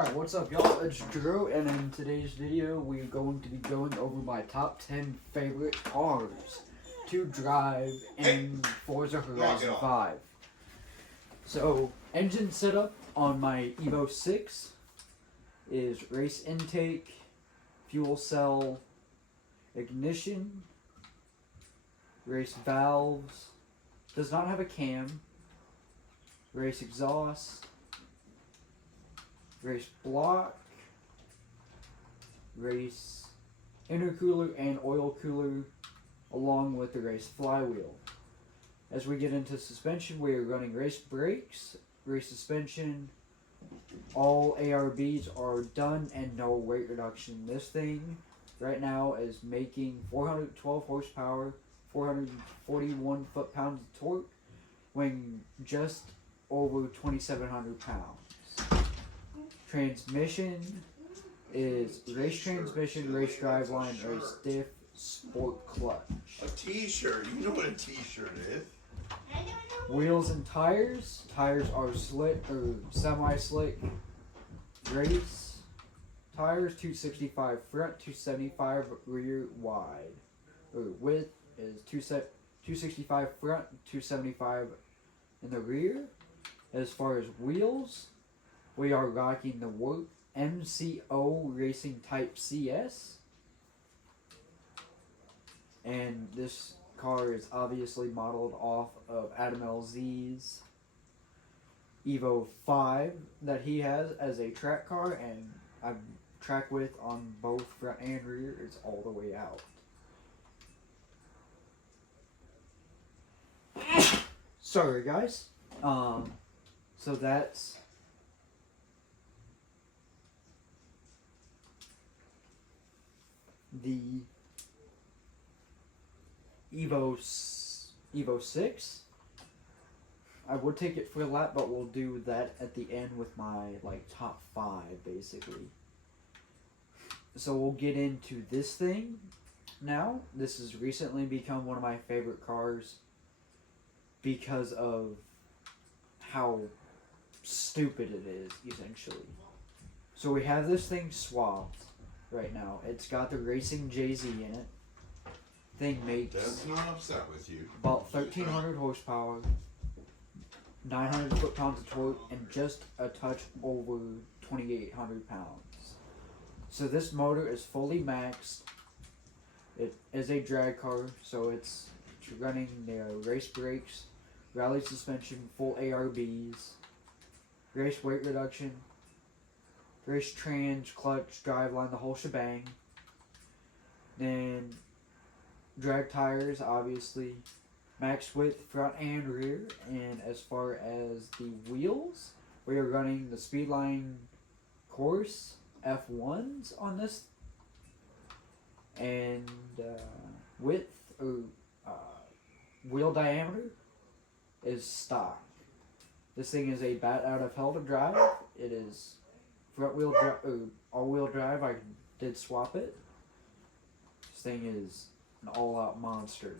Alright, what's up y'all? It's Drew, and in today's video we're going to be going over my top 10 favorite cars to drive in Forza Horizon 5. So, engine setup on my Evo 6 is race intake, fuel cell, ignition, race valves, does not have a cam, race exhaust, race block, race intercooler and oil cooler, along with the race flywheel. As we get into suspension, we are running race brakes, race suspension, all ARBs are done and no weight reduction. This thing right now is making 412 horsepower, 441 foot-pounds of torque, weighing just over 2,700 pounds. Transmission is race transmission, race driveline, race diff, sport clutch. A t-shirt. You know what a t-shirt is. Wheels and tires. Tires are slick or semi-slick race tires, 265 front, 275 rear wide. Width is 265 front, 275 in the rear. As far as wheels, we are rocking the Work MCO Racing Type CS. And this car is obviously modeled off of Adam LZ's Evo 5 that he has as a track car, and I've track width on both front and rear is all the way out. Sorry guys. So that's the Evo 6. I would take it for a lap, but we'll do that at the end with my top 5 basically. So we'll get into this thing now. This has recently become one of my favorite cars because of how stupid it is, essentially. So we have this thing swapped right now. It's got the Racing JZ in it. Thing makes Dad's not upset with you. about 1,300 horsepower, 900 foot-pounds of torque, and just a touch over 2,800 pounds. So this motor is fully maxed. It is a drag car, so it's running the race brakes, rally suspension, full ARBs, race weight reduction, race trans, clutch, driveline, the whole shebang. Then drag tires, obviously, max width front and rear. And as far as the wheels, we are running the Speedline Course F1s on this, and width or wheel diameter is stock. This thing is a bat out of hell to drive. It is front wheel all-wheel drive. I did swap it. This thing is an all-out monster.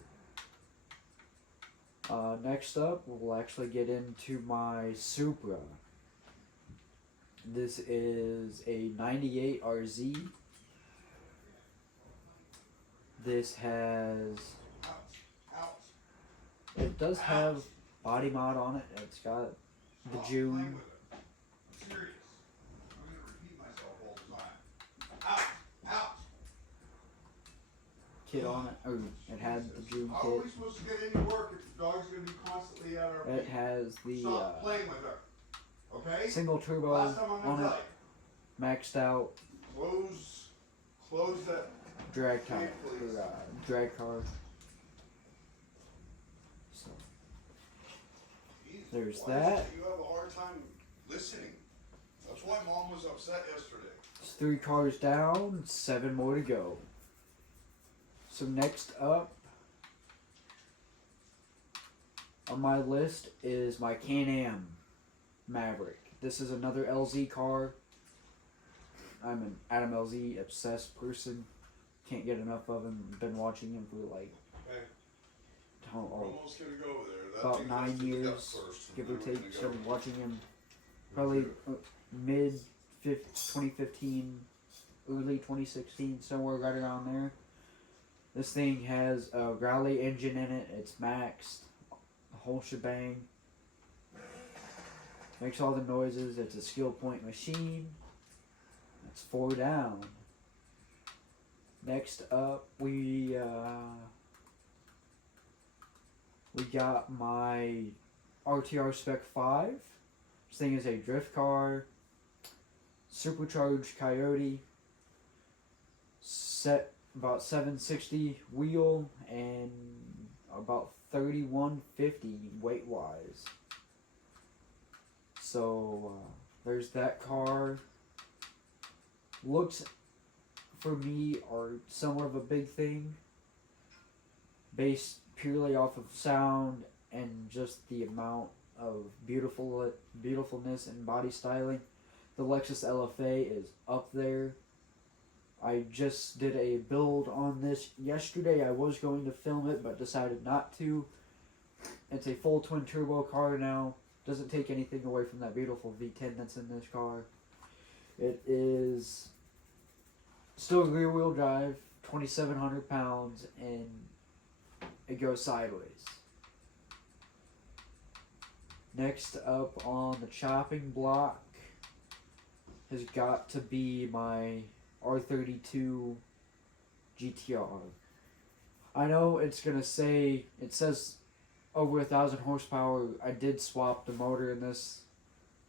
Next up, we'll actually get into my Supra. This is a 98 RZ. This has... It does have body mod on it. It's got the June. Kit on it. Oh, it had the June How are we kit. supposed to get any work if the dog's going to be constantly at our feet? It has the Stop playing with her. Okay? single turbo Last time I'm on gonna it, maxed out Close that. drag type Gate, please. or drag car. So there's Why is that. it you have a hard time listening? That's why Mom was upset yesterday. It's 3 cars down, 7 more to go. So next up on my list is my Can-Am Maverick. This is another LZ car. I'm an Adam LZ obsessed person. Can't get enough of him. Been watching him for Hey, how, we're almost going to go over there. That about thing 9 has to be years, up first, and give or then we're take. gonna go. Started watching him probably mid 2015, early 2016, somewhere right around there. This thing has a rally engine in it. It's maxed, the whole shebang. Makes all the noises. It's a skill point machine. That's 4 down. Next up, we got my RTR Spec 5. This thing is a drift car, supercharged Coyote, set about 760 wheel and about 3150 weight wise. So there's that car. Looks for me are somewhat of a big thing, based purely off of sound and just the amount of beautifulness and body styling. The Lexus LFA is up there. I just did a build on this yesterday. I was going to film it, but decided not to. It's a full twin turbo car now. Doesn't take anything away from that beautiful V10 that's in this car. It is still rear wheel drive, 2,700 pounds, and it goes sideways. Next up on the chopping block has got to be my R32 GTR. I know it's gonna say, it says over 1,000 horsepower. I did swap the motor in this.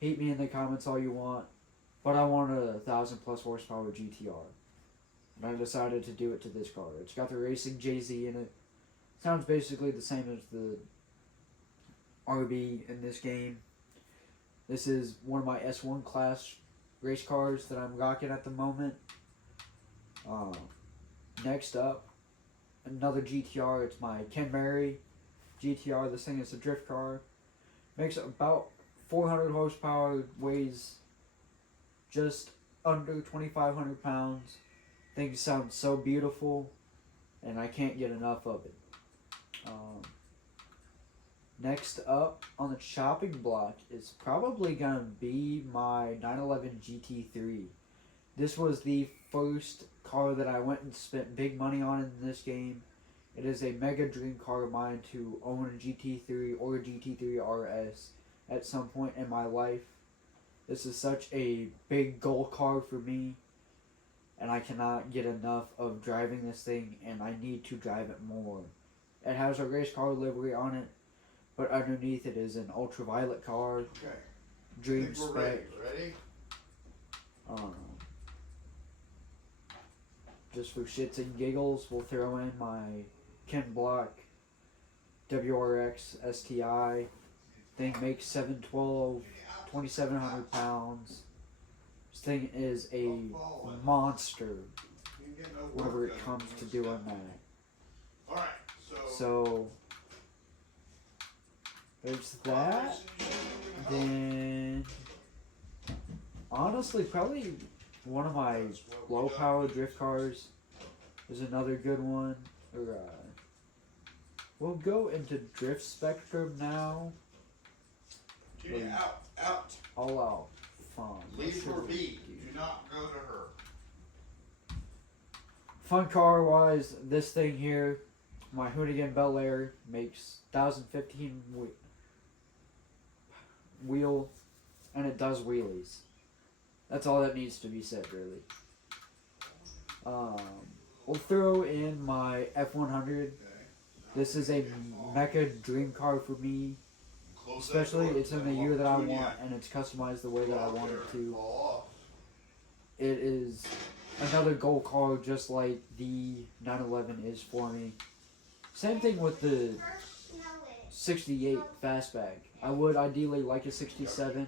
Hate me in the comments all you want, but I wanted a 1,000 plus horsepower GTR. And I decided to do it to this car. It's got the Racing JZ in it. Sounds basically the same as the RB in this game. This is one of my S1 class race cars that I'm rocking at the moment. Next up, another GTR. It's my Ken Mary GTR. This thing is a drift car. Makes about 400 horsepower, weighs just under 2,500 pounds. Things sound so beautiful, and I can't get enough of it. Next up on the chopping block is probably going to be my 911 GT3. This was the first car that I went and spent big money on in this game. It is a mega dream car of mine to own a GT3 or a GT3 RS at some point in my life. This is such a big goal car for me, and I cannot get enough of driving this thing, and I need to drive it more. It has a race car livery on it, but underneath it is an ultraviolet car. Okay. Dream I think we're spec. ready. Just for shits and giggles, we'll throw in my Ken Block WRX STI. Thing makes 712, 2,700 pounds. This thing is a monster You get no whenever work it done comes on to this doing stuff. that. Alright, So there's that. Then honestly, probably one of my low power drift cars is another good one. We'll go into drift spectrum now. Judy, out. All out fun. Leave her be. Do not go to her. Fun car wise, this thing here, my Hoonigan Bel Air, makes 1,015 wheel, and it does wheelies. That's all that needs to be said, really. We'll throw in my F100. This is a mecha dream car for me. Especially, it's in the year that I want, and it's customized the way that I want it to. It is another goal car, just like the 911 is for me. Same thing with the 68 fastback. I would ideally like a 67,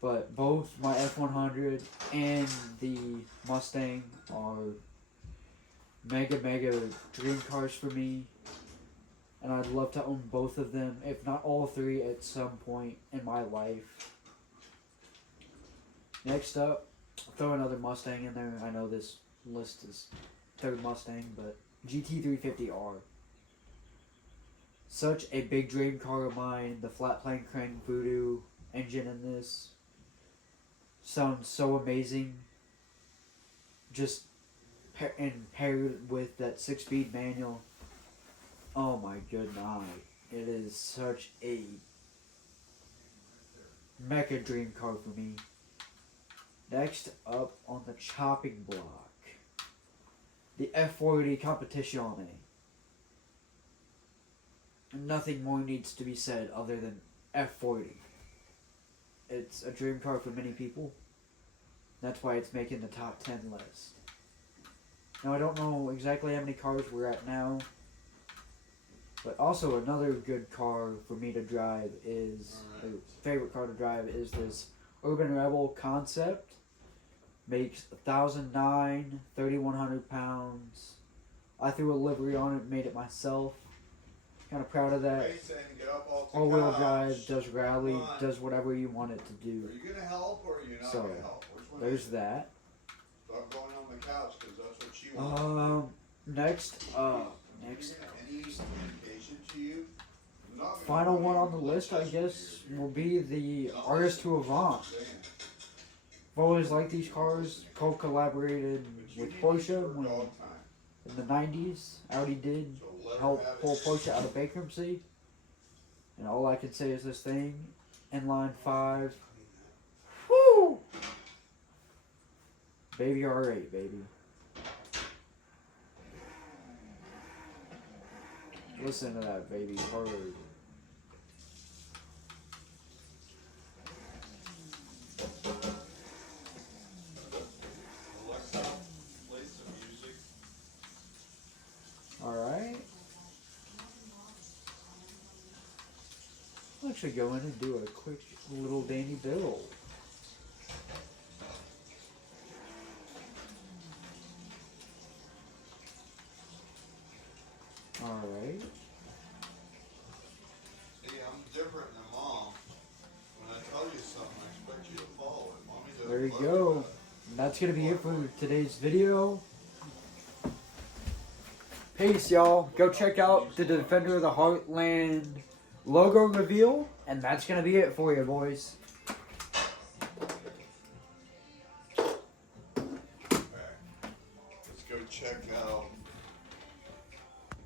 but both my F100 and the Mustang are mega dream cars for me. And I'd love to own both of them, if not all three, at some point in my life. Next up, I'll throw another Mustang in there. I know this list is third Mustang, but GT350R. Such a big dream car of mine. The flat plane crank voodoo engine in this. sounds so amazing. Just and paired with that 6-speed manual. Oh my good night. It is such a mecha dream car for me. Next up on the chopping block, the F40 Competizione. Nothing more needs to be said other than F40. It's a dream car for many people. That's why it's making the top 10 list. Now I don't know exactly how many cars we're at now, but also another good car for me to drive is, a favorite car to drive is this Urban Rebel Concept. Makes 1,009, 3,100 pounds. I threw a livery on it, made it myself. Kind of proud of that. Racing, get up off the All-wheel couch. drive, does rally, Come on. does whatever you want it to do. Are you gonna help or are you not So, gonna help? Which one there's is it? that. Stop going on the couch because that's what she wants. Next, Next. Any indication to you? I'm not gonna final do one on anything the list, I unless guess, you're- will be the No, Artist to that's what Avant. I'm saying. I've always liked these cars. Co-collaborated But you with need Porsche these for when, dog time. in the 90s. Audi did So let her help have pull it. Porsche out of bankruptcy. And all I can say is this thing, inline 5. Woo! Baby R8, baby. Listen to that, baby. Hard. Alexa, play some music. Alright. I'll actually go in and do a quick little Danny build. Alright. See, I'm different than mom. When I tell you something, I expect you to follow it. Mommy doesn't There you love go. that. And that's going to be it for today's video. Peace, y'all. Go check out the Defender of the Heartland logo reveal. And that's going to be it for you, boys. Okay. Let's go check out